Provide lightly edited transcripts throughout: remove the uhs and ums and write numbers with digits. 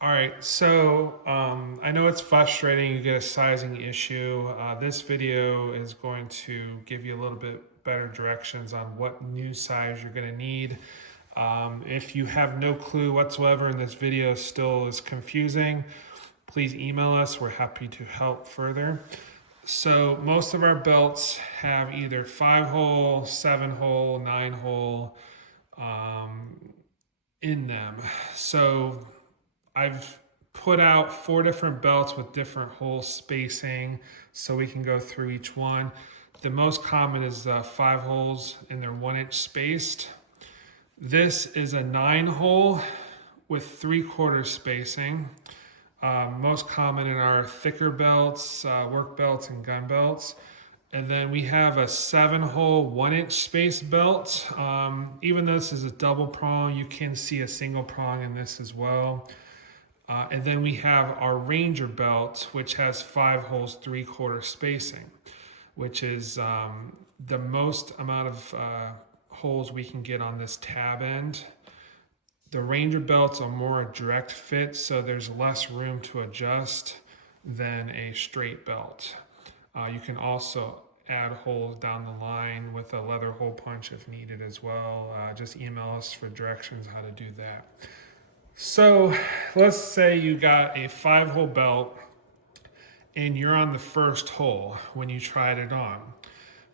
All right, so I know it's frustrating. You get a sizing issue. This video is going to give you a little bit better directions on what new size you're going to need. If you have no clue whatsoever and this video still is confusing, please email us. We're happy to help further. So most of our belts have either 5-hole, 7-hole, 9-hole in them. So I've put out 4 different belts with different hole spacing so we can go through each one. The most common is 5 holes and they're 1 inch spaced. This is a 9-hole with 3/4 spacing. Most common in our thicker belts, work belts, and gun belts. And then we have a 7-hole, 1 inch space belt. Even though this is a double prong, you can see a single prong in this as well. And then we have our Ranger belt, which has 5 holes, 3/4 spacing, which is the most amount of holes we can get on this tab end. The Ranger belts are more a direct fit, so there's less room to adjust than a straight belt. You can also add holes down the line with a leather hole punch if needed as well. Just email us for directions how to do that. So let's say you got a 5-hole belt and you're on the first hole when you tried it on.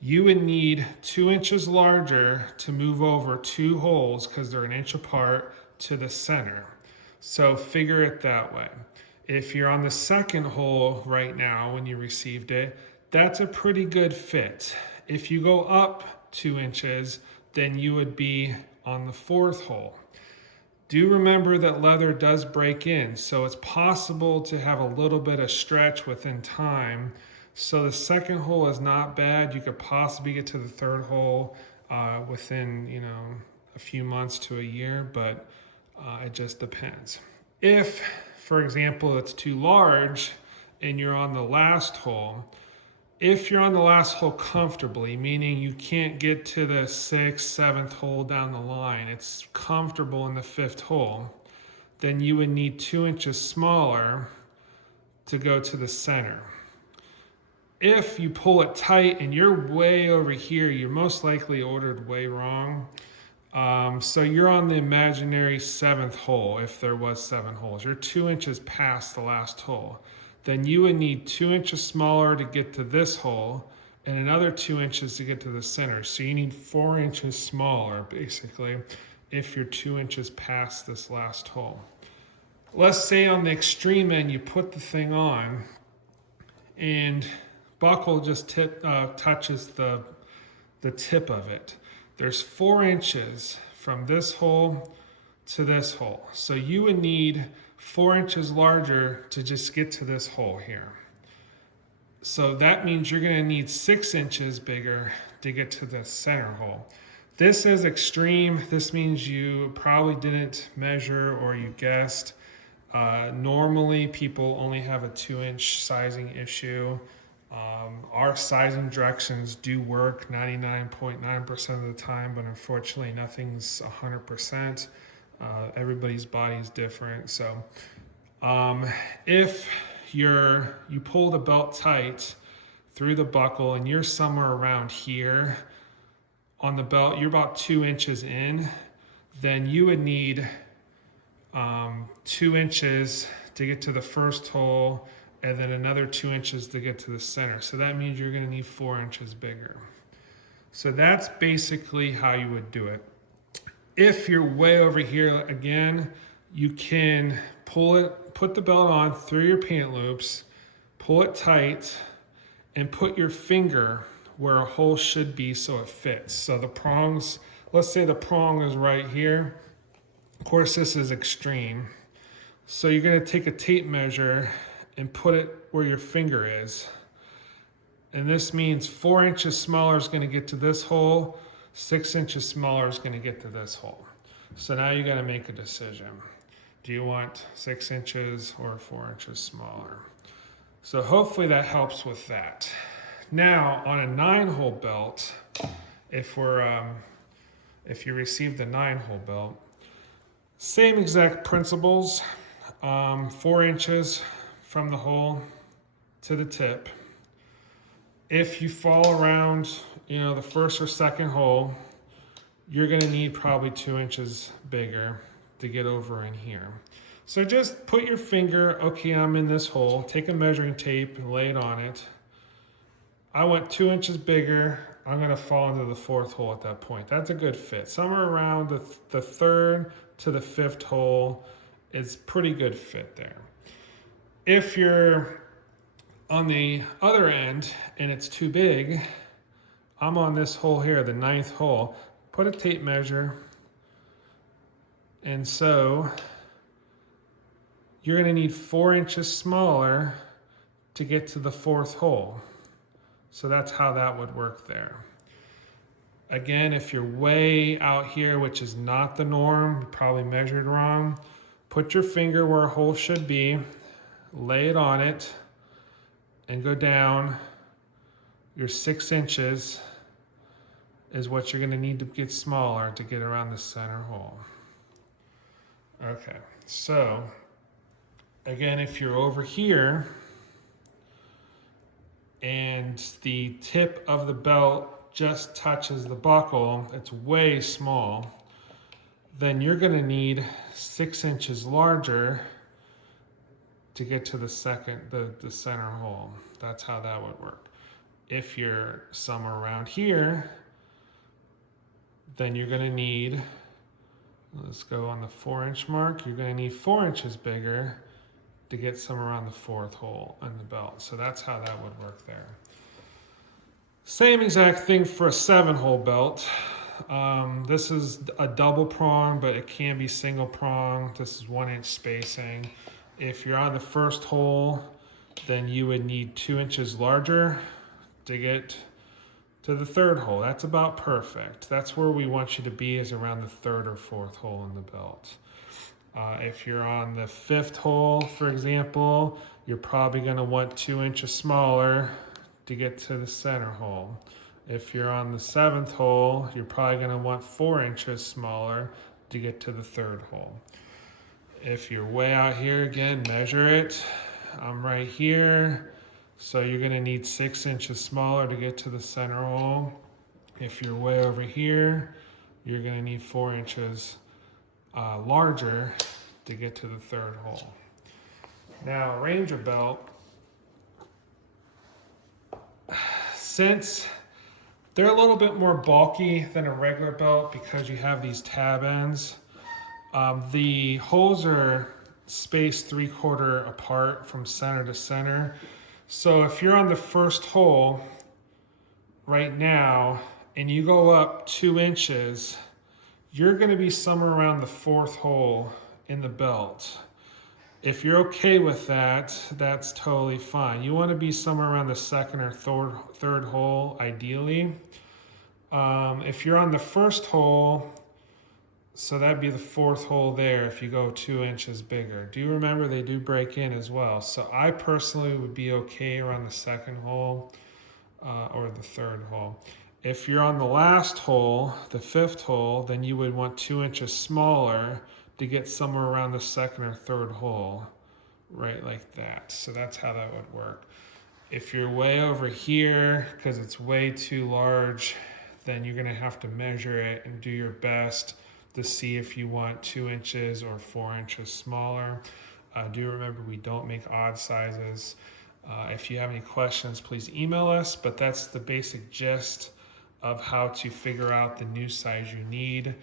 You would need 2 inches larger to move over 2 holes because they're 1 inch apart to the center. So figure it that way. If you're on the second hole right now when you received it, that's a pretty good fit. If you go up 2 inches, then you would be on the 4th hole. Do remember that leather does break in, so it's possible to have a little bit of stretch within time. So the second hole is not bad. You could possibly get to the 3rd hole within, a few months to a year, but it just depends. If, for example, it's too large and you're on the last hole, if you're on the last hole comfortably, meaning you can't get to the 6th, 7th hole down the line, it's comfortable in the 5th hole, then you would need 2 inches smaller to go to the center. If you pull it tight and you're way over here, you're most likely ordered way wrong. So you're on the imaginary 7th hole, if there was 7 holes. You're 2 inches past the last hole. Then you would need 2 inches smaller to get to this hole and another 2 inches to get to the center. So you need 4 inches smaller, basically, if you're 2 inches past this last hole. Let's say on the extreme end, you put the thing on and buckle just touches the tip of it. There's 4 inches from this hole to this hole. So you would need 4 inches larger to just get to this hole here. So that means you're going to need 6 inches bigger to get to the center hole. This is extreme. This means you probably didn't measure or you guessed. Normally people only have a 2-inch sizing issue. Our sizing directions do work 99.9% of the time, but unfortunately nothing's 100%. Everybody's body is different. So if you pull the belt tight through the buckle and you're somewhere around here on the belt, you're about 2 inches in, then you would need 2 inches to get to the first hole and then another 2 inches to get to the center. So that means you're going to need 4 inches bigger. So that's basically how you would do it. If you're way over here, again, you can put the belt on through your pant loops, pull it tight, and put your finger where a hole should be so it fits. So the prongs, let's say the prong is right here. Of course, this is extreme. So you're going to take a tape measure and put it where your finger is. And this means 4 inches smaller is going to get to this hole, 6 inches smaller is going to get to this hole. So now you got to make a decision. Do you want 6 inches or 4 inches smaller? So hopefully that helps with that. Now on a 9-hole belt, if you received the 9-hole belt, same exact principles. 4 inches from the hole to the tip. If you fall around, the first or second hole, you're going to need probably 2 inches bigger to get over in here. So just put your finger, okay, I'm in this hole, take a measuring tape and lay it on it. I went 2 inches bigger. I'm going to fall into the 4th hole at that point. That's a good fit. Somewhere around the 3rd to the 5th hole is pretty good fit there. If you're on the other end and it's too big, I'm on this hole here, the 9th hole. Put a tape measure, and so you're going to need 4 inches smaller to get to the 4th hole. So that's how that would work there. Again, if you're way out here, which is not the norm, you probably measured wrong, put your finger where a hole should be, lay it on it, and go down. Your 6 inches is what you're going to need to get smaller to get around the center hole. Okay, so again, if you're over here and the tip of the belt just touches the buckle, it's way small, then you're going to need 6 inches larger to get to the center hole. That's how that would work. If you're somewhere around here, then you're going to need, let's go on the 4-inch mark, you're going to need 4 inches bigger to get somewhere around the 4th hole in the belt. So that's how that would work there. Same exact thing for a 7-hole belt. This is a double prong, but it can be single prong. This is 1-inch spacing. If you're on the 1st hole, then you would need 2 inches larger to get to the 3rd hole. That's about perfect. That's where we want you to be, is around the 3rd or 4th hole in the belt. If you're on the 5th hole, for example, you're probably going to want 2 inches smaller to get to the center hole. If you're on the 7th hole, you're probably going to want 4 inches smaller to get to the 3rd hole. If you're way out here, again, measure it. I'm right here. So you're going to need 6 inches smaller to get to the center hole. If you're way over here, you're going to need 4 inches larger to get to the 3rd hole. Now, Ranger belt, since they're a little bit more bulky than a regular belt because you have these tab ends, the holes are spaced 3/4 apart from center to center. So if you're on the 1st hole right now and you go up 2 inches, you're going to be somewhere around the 4th hole in the belt. If you're okay with that, that's totally fine. You want to be somewhere around the 2nd or 3rd hole, ideally. If you're on the 1st hole, so that'd be the 4th hole there if you go 2 inches bigger. Do you remember they do break in as well? So I personally would be okay around the 2nd hole or the 3rd hole. If you're on the last hole, the 5th hole, then you would want 2 inches smaller to get somewhere around the 2nd or 3rd hole, right like that. So that's how that would work. If you're way over here, because it's way too large, then you're gonna have to measure it and do your best to see if you want 2 inches or 4 inches smaller. Do remember we don't make odd sizes. If you have any questions, please email us, but that's the basic gist of how to figure out the new size you need.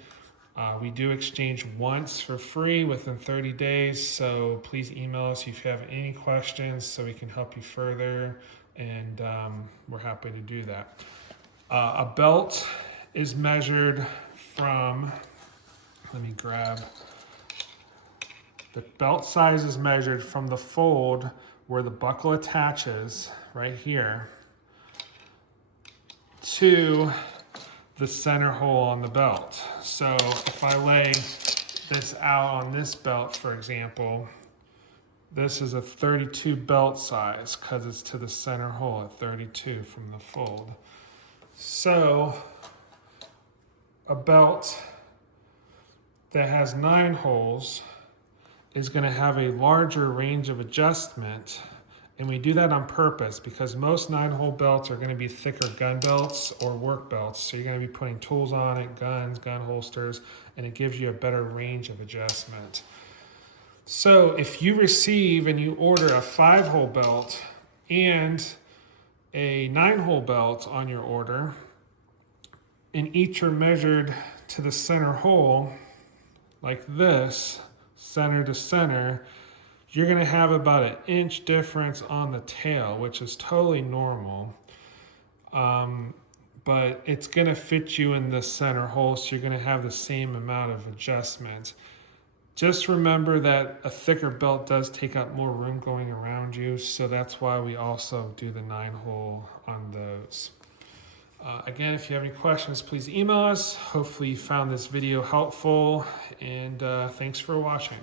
We do exchange once for free within 30 days, so please email us if you have any questions so we can help you further, and we're happy to do that. A belt is measured from, let me grab, the belt size is measured from the fold where the buckle attaches, right here, to the center hole on the belt. So if I lay this out on this belt, for example, this is a 32 belt size because it's to the center hole at 32 from the fold. So a belt that has 9 holes is going to have a larger range of adjustment. And we do that on purpose because most 9-hole belts are going to be thicker gun belts or work belts. So you're going to be putting tools on it, guns, gun holsters, and it gives you a better range of adjustment. So if you receive and you order a 5-hole belt and a 9-hole belt on your order, and each are measured to the center hole, like this, center to center, you're going to have about an inch difference on the tail, which is totally normal. But it's going to fit you in the center hole, so you're going to have the same amount of adjustment. Just remember that a thicker belt does take up more room going around you, so that's why we also do the 9-hole on those. Again, if you have any questions, please email us. Hopefully you found this video helpful, and thanks for watching.